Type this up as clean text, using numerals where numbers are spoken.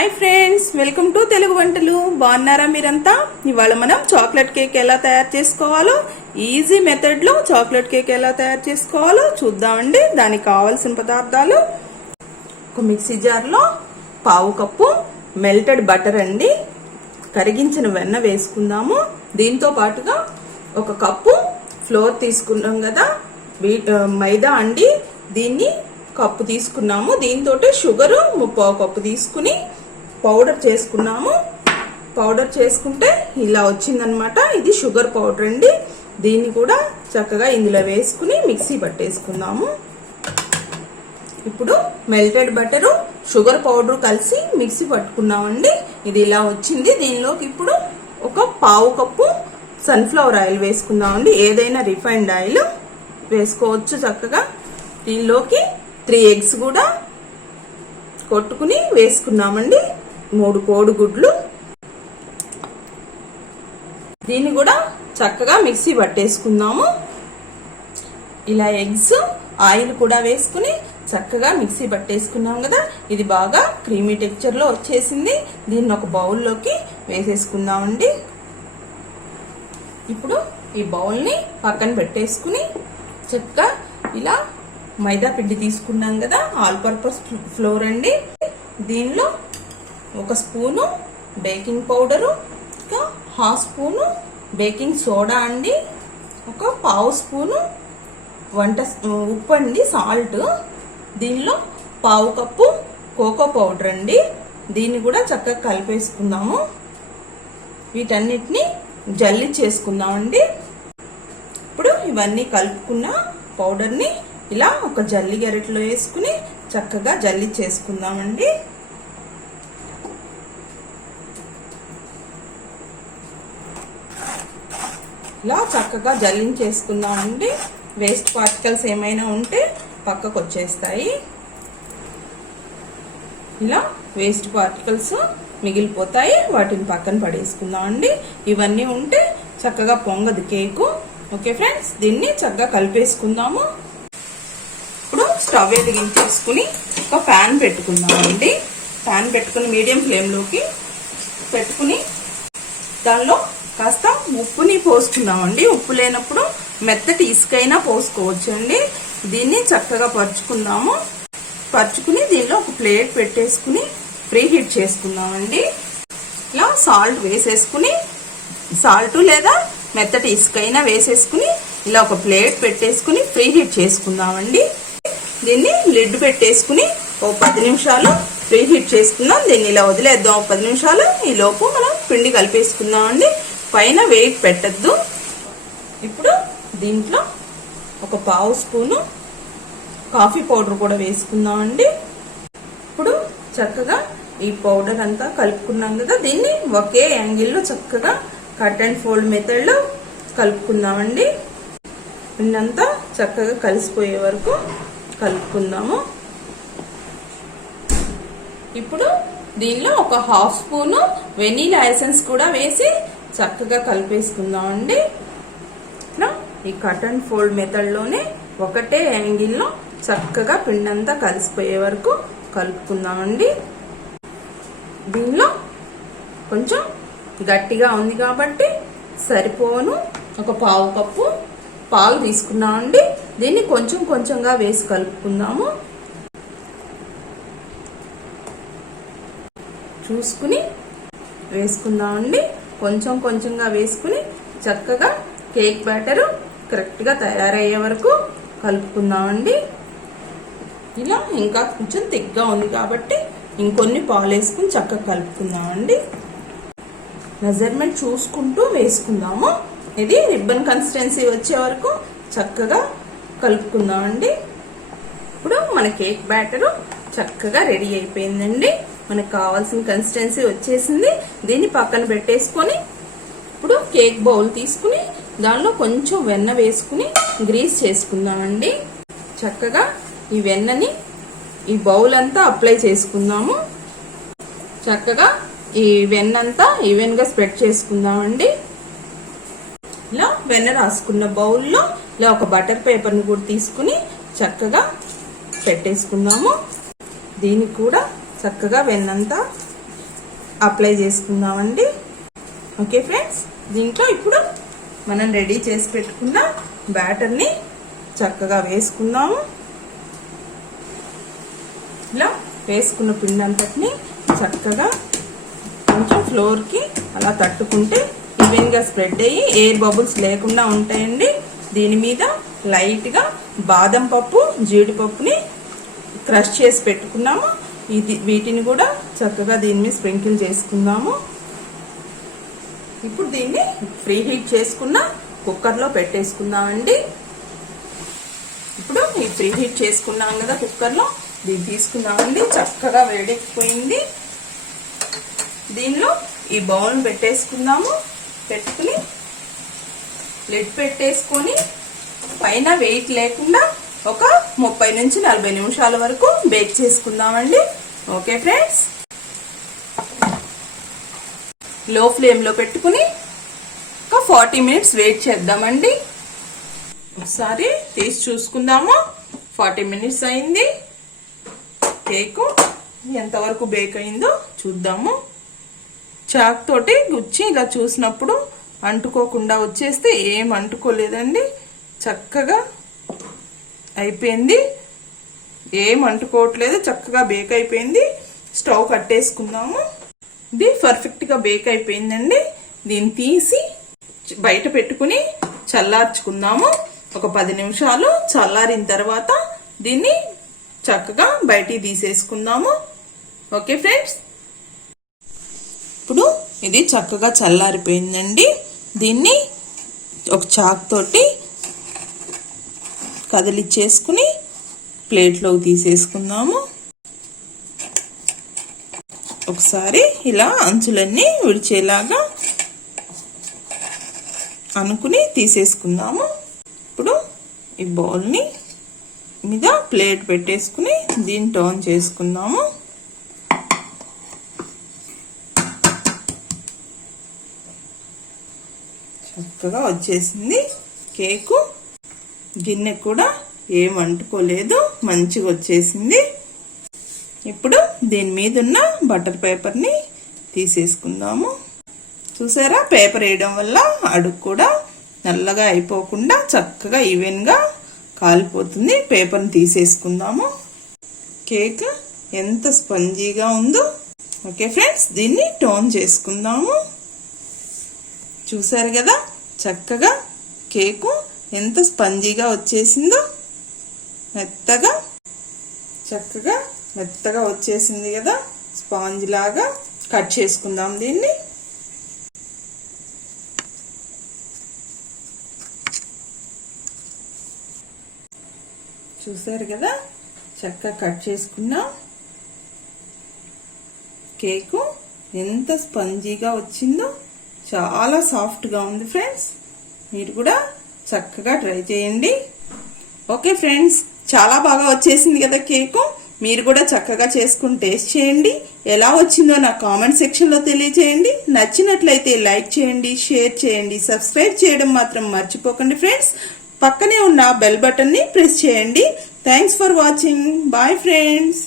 Hi friends, welcome to Telugu వంటలు. బాగున్నారా మీరంతా? ఇవాళ మనం చాక్లెట్ కేక్ ఎలా తయారు చేసుకోవాలో, ఈజీ మెథడ్ లో చాక్లెట్ కేక్ ఎలా తయారు చేసుకోవాలో చూద్దామండి. దానికి కావాల్సిన పదార్థాలు: ఒక మిక్సీ జార్ లో పావు కప్పు మెల్టెడ్ బటర్ అండి, కరిగించిన వెన్న వేసుకుందాము. దీంతో పాటుగా ఒక కప్పు ఫ్లోర్ తీసుకున్నాం కదా, మైదా అండి, దీన్ని కప్పు తీసుకున్నాము. దీంతో షుగర్ 3/4 కప్పు తీసుకుని పౌడర్ చేసుకున్నాము. పౌడర్ చేసుకుంటే ఇలా వచ్చిందనమాట. ఇది షుగర్ పౌడర్ అండి. దీన్ని కూడా చక్కగా ఇందులో వేసుకుని మిక్సీ పట్టేసుకుందాము. ఇప్పుడు మెల్టెడ్ బటరు షుగర్ పౌడర్ కలిసి మిక్సీ పట్టుకున్నామండి. ఇది ఇలా వచ్చింది. దీనిలోకి ఇప్పుడు ఒక పావు కప్పు సన్ఫ్లవర్ ఆయిల్ వేసుకుందామండి. ఏదైనా రిఫైన్డ్ ఆయిల్ వేసుకోవచ్చు చక్కగా. దీనిలోకి 3 ఎగ్స్ కూడా కొట్టుకుని వేసుకున్నామండి. 3 కోడిగుడ్లు. దీన్ని కూడా చక్కగా మిక్సీ పట్టేసుకుందాము. ఇలా ఎగ్స్, ఆయిల్ కూడా వేసుకుని చక్కగా మిక్సీ పట్టేసుకున్నాం కదా. ఇది బాగా క్రీమీ టెక్స్చర్ లో వచ్చేసింది. దీన్ని ఒక బౌల్లోకి వేసేసుకుందామండి. ఇప్పుడు ఈ బౌల్ని పక్కన పెట్టేసుకుని చక్కగా ఇలా మైదా పిండి తీసుకున్నాం కదా, ఆల్ పర్పస్ ఫ్లోర్ అండి. దీనిలో 1 స్పూను బేకింగ్ పౌడరు, ఇంకా 1/2 స్పూను బేకింగ్ సోడా అండి, ఒక పావు స్పూను ఉప్పు అండి, సాల్ట్. దీనిలో పావు కప్పు కోకో పౌడర్ అండి. దీన్ని కూడా చక్కగా కలిపేసుకుందాము. వీటన్నిటిని జల్లి చేసుకుందామండి. ఇప్పుడు ఇవన్నీ కలుపుకున్న పౌడర్ని ఇలా ఒక జల్లి గరిటెలో వేసుకుని చక్కగా జల్లి చేసుకుందామండి. ఇలా చక్కగా జల్లించేసుకుందామండి. వేస్ట్ పార్టికల్స్ ఏమైనా ఉంటే పక్కకు వచ్చేస్తాయి. ఇలా వేస్ట్ పార్టికల్స్ మిగిలిపోతాయి, వాటిని పక్కన పడేసుకుందామండి. ఇవన్నీ ఉంటే చక్కగా పొంగదు కేకు. ఓకే ఫ్రెండ్స్, దీన్ని చక్కగా కలిపేసుకుందాము. ఇప్పుడు స్టవ్ వెలిగించేసుకుని ఒక ప్యాన్ పెట్టుకుందామండి. ప్యాన్ పెట్టుకుని మీడియం ఫ్లేమ్లోకి పెట్టుకుని దానిలో కాస్త ఉప్పుని పోసుకుందామండి. ఉప్పు లేనప్పుడు మెత్తటి ఇసుకైనా పోసుకోవచ్చు అండి. దీన్ని చక్కగా పరుచుకుందాము. పరుచుకుని దీనిలో ఒక ప్లేట్ పెట్టేసుకుని ప్రీ హీట్ చేసుకుందామండి. ఇలా సాల్ట్ వేసేసుకుని, సాల్ట్ లేదా మెత్తటి ఇసుకైనా వేసేసుకుని ఇలా ఒక ప్లేట్ పెట్టేసుకుని ప్రీ హీట్ చేసుకుందామండి. దీన్ని లిడ్ పెట్టేసుకుని ఓ 10 నిమిషాలు ప్రీ హీట్ చేసుకుందాం. దీన్ని ఇలా వదిలేద్దాం 10 నిమిషాలు. ఈ లోపు మనం పిండి కలిపేసుకుందామండి. పైన వెయిట్ పెట్టద్దు. ఇప్పుడు దీంట్లో ఒక పావు స్పూను కాఫీ పౌడర్ కూడా వేసుకుందామండి. ఇప్పుడు చక్కగా ఈ పౌడర్ అంతా కలుపుకున్నాం కదా, దీన్ని ఒకే యాంగిల్లో చక్కగా కట్ అండ్ ఫోల్డ్ మెథడ్లో కలుపుకుందామండి. పిండంతా చక్కగా కలిసిపోయే వరకు కలుపుకుందాము. ఇప్పుడు దీనిలో ఒక 1/2 స్పూను వెనీలా ఎసెన్స్ కూడా వేసి చక్కగా కలిపేసుకుందామండి. ఈ కట్ అండ్ ఫోల్డ్ మెథడ్లోనే ఒకటే యాంగిల్లో చక్కగా పిండంతా కలిసిపోయే వరకు కలుపుకుందామండి. దీనిలో కొంచెం గట్టిగా ఉంది కాబట్టి సరిపోను ఒక పావు కప్పు పాలు తీసుకున్నామండి. దీన్ని కొంచెం కొంచెంగా వేసి కలుపుకుందాము. చూసుకుని వేసుకుందామండి. కొంచెం కొంచెంగా వేసుకుని చక్కగా కేక్ బ్యాటర్ కరెక్ట్గా తయారయ్యే వరకు కలుపుకుందామండి. ఇలా ఇంకా కొంచెం థిక్గా ఉంది కాబట్టి ఇంకొన్ని పాలు వేసుకుని చక్కగా కలుపుకుందామండి. మెజర్మెంట్ చూసుకుంటూ వేసుకుందాము. ఇది రిబ్బన్ కన్సిస్టెన్సీ వచ్చే వరకు చక్కగా కలుపుకుందామండి. ఇప్పుడు మన కేక్ బ్యాటర్ చక్కగా రెడీ అయిపోయిందండి. మనకు కావాల్సిన కన్సిస్టెన్సీ వచ్చేసింది. దీన్ని పక్కన పెట్టేసుకొని ఇప్పుడు కేక్ బౌల్ తీసుకుని దానిలో కొంచెం వెన్న వేసుకుని గ్రీస్ చేసుకుందామండి. చక్కగా ఈ వెన్నని ఈ బౌల్ అంతా అప్లై చేసుకుందాము. చక్కగా ఈ వెన్నంతా ఈవెన్గా స్ప్రెడ్ చేసుకుందామండి. ఇలా వెన్న రాసుకున్న బౌల్లో ఇలా ఒక బటర్ పేపర్ని కూడా తీసుకుని చక్కగా పెట్టేసుకుందాము. దీనికి కూడా చక్కగా వెన్నంతా అప్లై చేసుకుందామండి. ఓకే ఫ్రెండ్స్, దీంట్లో ఇప్పుడు మనం రెడీ చేసి పెట్టుకున్న బ్యాటర్ని చక్కగా వేసుకుందాము. ఇలా వేసుకున్న పిండి అంతటిని చక్కగా కొంచెం ఫ్లోర్కి అలా తట్టుకుంటే ఈవెన్గా స్ప్రెడ్ అయ్యి ఎయిర్ బబుల్స్ లేకుండా ఉంటాయండి. దీని మీద లైట్గా బాదం పప్పు, జీడిపప్పుని క్రష్ చేసి పెట్టుకున్నాము. వీటిని కూడా చక్కగా దీని మీద స్ప్రింకిల్ చేసుకుందాము. ఇప్పుడు దీన్ని ఫ్రీ హీట్ చేసుకున్న కుక్కర్లో పెట్టేసుకుందామండి. ఇప్పుడు ఈ ఫ్రీ హీట్ చేసుకున్నాం కదా కుక్కర్లో, దీన్ని తీసుకుందామండి. చక్కగా వేడెక్కిపోయింది. దీనిలో ఈ బౌల్ పెట్టేసుకుందాము. పెట్టుకుని లిడ్ పెట్టేసుకొని పైన వెయిట్ లేకుండా ఒక 30 నుంచి 40 నిమిషాల వరకు బేక్ చేసుకుందామండి. ఓకే ఫ్రెండ్స్, లో ఫ్లేమ్లో పెట్టుకుని ఒక 40 మినిట్స్ వెయిట్ చేద్దామండి. ఒకసారి తీసి చూసుకుందాము. 40 మినిట్స్ అయింది. కేకు ఎంతవరకు బేక్ అయిందో చూద్దాము. చాక్ తోటి గుచ్చి ఇలా చూసినప్పుడు అంటుకోకుండా వచ్చేస్తే ఏం అంటుకోలేదండి. చక్కగా అయిపోయింది. ఏం అంటుకోవట్లేదు. చక్కగా బేక్ అయిపోయింది. స్టవ్ కట్టేసుకుందాము. ఇది పర్ఫెక్ట్గా బేక్ అయిపోయిందండి. దీన్ని తీసి బయట పెట్టుకుని చల్లార్చుకుందాము. ఒక 10 నిమిషాలు చల్లారిన తర్వాత దీన్ని చక్కగా బయటికి తీసేసుకుందాము. ఓకే ఫ్రెండ్స్, ఇప్పుడు ఇది చక్కగా చల్లారిపోయిందండి. దీన్ని ఒక చాక్ తోటి కదిలిచ్చేసుకుని ప్లేట్లోకి తీసేసుకుందాము. ఒకసారి ఇలా అంచులన్నీ విడిచేలాగా అనుకుని తీసేసుకుందాము. ఇప్పుడు ఈ బౌల్ని మీద ప్లేట్ పెట్టేసుకుని దీన్ని టర్న్ చేసుకుందాము. చక్కగా వచ్చేసింది కేకు. గిన్నె కూడా ఏం అంటుకోలేదు. మంచిగా వచ్చేసింది. ఇప్పుడు దీని మీద ఉన్న బటర్ పేపర్ని తీసేసుకుందాము. చూసారా, పేపర్ వేయడం వల్ల అడుగు కూడా నల్లగా అయిపోకుండా చక్కగా ఈవెన్గా కాలిపోతుంది. పేపర్ని తీసేసుకుందాము. కేక్ ఎంత స్పంజీగా ఉందో. ఓకే ఫ్రెండ్స్, దీన్ని టర్న్ చేసుకుందాము. చూసారు కదా, చక్కగా కేకు ఎంత స్పంజీగా వచ్చేసిందో. చక్కగా మెత్తగా వచ్చేసింది కదా, స్పాంజ్ లాగా. కట్ చేసుకుందాం దీన్ని. చూసారు కదా, చక్కగా కట్ చేసుకున్నాం. కేకు ఎంత స్పంజీగా వచ్చిందో. చాలా సాఫ్ట్గా ఉంది ఫ్రెండ్స్. మీరు కూడా చక్కగా ట్రై చేయండి. ఓకే ఫ్రెండ్స్, చాలా బాగా వచ్చేసింది కదా కేకు. మీరు కూడా చక్కగా చేసుకుని టేస్ట్ చేయండి. ఎలా వచ్చిందో నా కామెంట్ సెక్షన్లో తెలియజేయండి. నచ్చినట్లయితే లైక్ చేయండి, షేర్ చేయండి, సబ్స్క్రైబ్ చేయడం మాత్రం మర్చిపోకండి ఫ్రెండ్స్. పక్కనే ఉన్న బెల్ బటన్ని ప్రెస్ చేయండి. Thanks for watching. Bye friends.